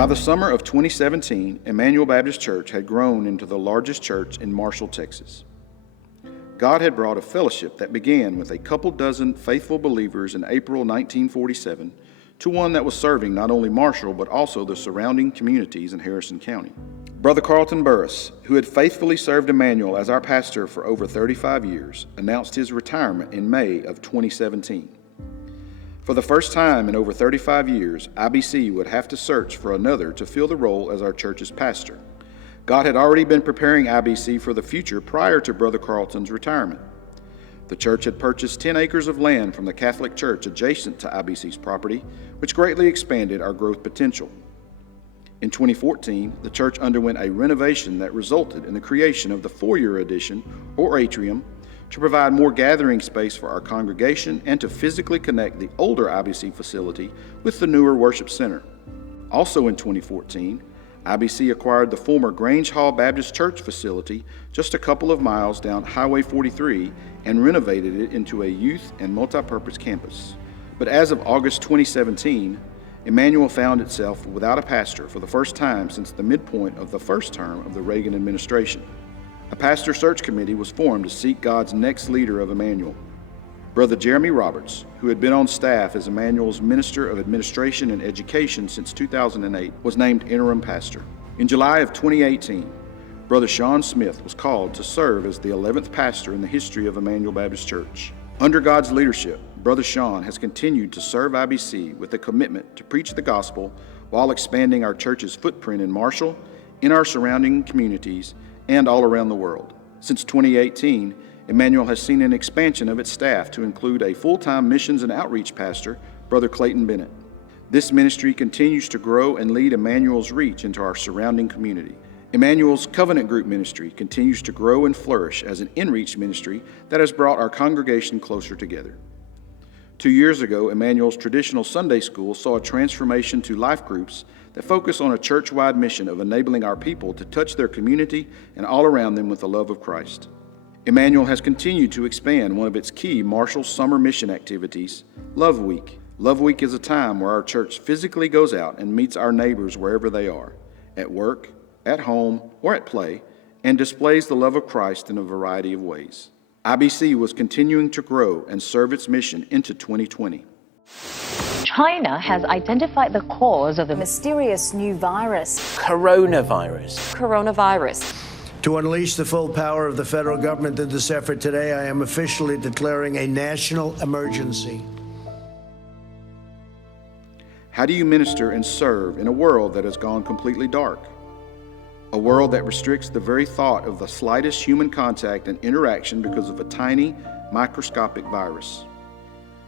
By the summer of 2017, Emmanuel Baptist Church had grown into the largest church in Marshall, Texas. God had brought a fellowship that began with a couple dozen faithful believers in April 1947 to one that was serving not only Marshall but also the surrounding communities in Harrison County. Brother Carlton Burris, who had faithfully served Emmanuel as our pastor for over 35 years, announced his retirement in May of 2017. For the first time in over 35 years, IBC would have to search for another to fill the role as our church's pastor. God had already been preparing IBC for the future prior to Brother Carlton's retirement. The church had purchased 10 acres of land from the Catholic Church adjacent to IBC's property, which greatly expanded our growth potential. In 2014, the church underwent a renovation that resulted in the creation of the foyer addition, or atrium, to provide more gathering space for our congregation and to physically connect the older IBC facility with the newer worship center. Also in 2014, IBC acquired the former Grange Hall Baptist Church facility just a couple of miles down Highway 43 and renovated it into a youth and multipurpose campus. But as of August 2017, Emmanuel found itself without a pastor for the first time since the midpoint of the first term of the Reagan administration. A pastor search committee was formed to seek God's next leader of Emmanuel. Brother Jeremy Roberts, who had been on staff as Emmanuel's Minister of Administration and Education since 2008, was named interim pastor. In July of 2018, Brother Sean Smith was called to serve as the 11th pastor in the history of Emmanuel Baptist Church. Under God's leadership, Brother Sean has continued to serve IBC with a commitment to preach the gospel while expanding our church's footprint in Marshall, in our surrounding communities, and all around the world. Since 2018, Emmanuel has seen an expansion of its staff to include a full-time missions and outreach pastor, Brother Clayton Bennett. This ministry continues to grow and lead Emmanuel's reach into our surrounding community. Emmanuel's Covenant Group ministry continues to grow and flourish as an in-reach ministry that has brought our congregation closer together. 2 years ago, Emmanuel's traditional Sunday school saw a transformation to life groups that focus on a church-wide mission of enabling our people to touch their community and all around them with the love of Christ. Emmanuel has continued to expand one of its key Marshall summer mission activities, Love Week. Love Week is a time where our church physically goes out and meets our neighbors wherever they are, at work, at home, or at play, and displays the love of Christ in a variety of ways. IBC was continuing to grow and serve its mission into 2020. China has identified the cause of the mysterious new virus. Coronavirus. To unleash the full power of the federal government in this effort today, I am officially declaring a national emergency. How do you minister and serve in a world that has gone completely dark? A world that restricts the very thought of the slightest human contact and interaction because of a tiny, microscopic virus.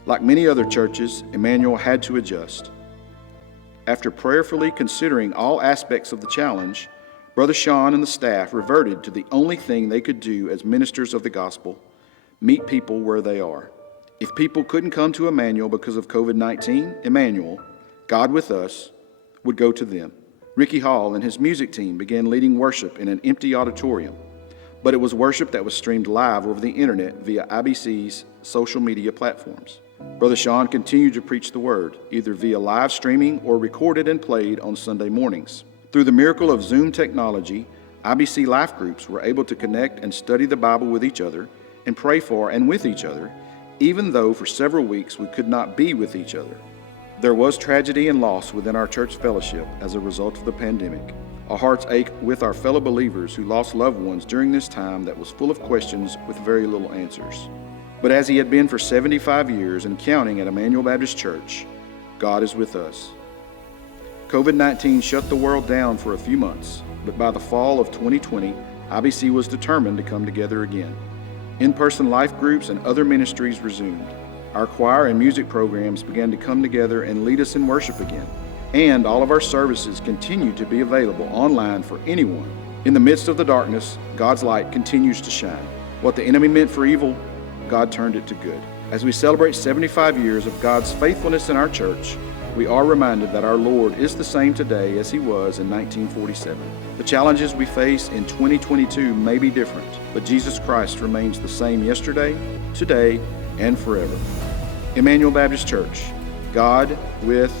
Like many other churches, Emmanuel had to adjust. After prayerfully considering all aspects of the challenge, Brother Sean and the staff reverted to the only thing they could do as ministers of the gospel: meet people where they are. If people couldn't come to Emmanuel because of COVID-19, Emmanuel, God with us, would go to them. Ricky Hall and his music team began leading worship in an empty auditorium, but it was worship that was streamed live over the internet via IBC's social media platforms. Brother Sean continued to preach the word, either via live streaming or recorded and played on Sunday mornings. Through the miracle of Zoom technology, IBC life groups were able to connect and study the Bible with each other and pray for and with each other, even though for several weeks we could not be with each other. There was tragedy and loss within our church fellowship as a result of the pandemic. Our hearts ache with our fellow believers who lost loved ones during this time that was full of questions with very little answers. But as he had been for 75 years and counting at Emmanuel Baptist Church, God is with us. COVID-19 shut the world down for a few months, but by the fall of 2020, IBC was determined to come together again. In-person life groups and other ministries resumed. Our choir and music programs began to come together and lead us in worship again. And all of our services continue to be available online for anyone. In the midst of the darkness, God's light continues to shine. What the enemy meant for evil, God turned it to good. As we celebrate 75 years of God's faithfulness in our church, we are reminded that our Lord is the same today as He was in 1947. The challenges we face in 2022 may be different, but Jesus Christ remains the same yesterday, today, and forever. Emmanuel Baptist Church, God with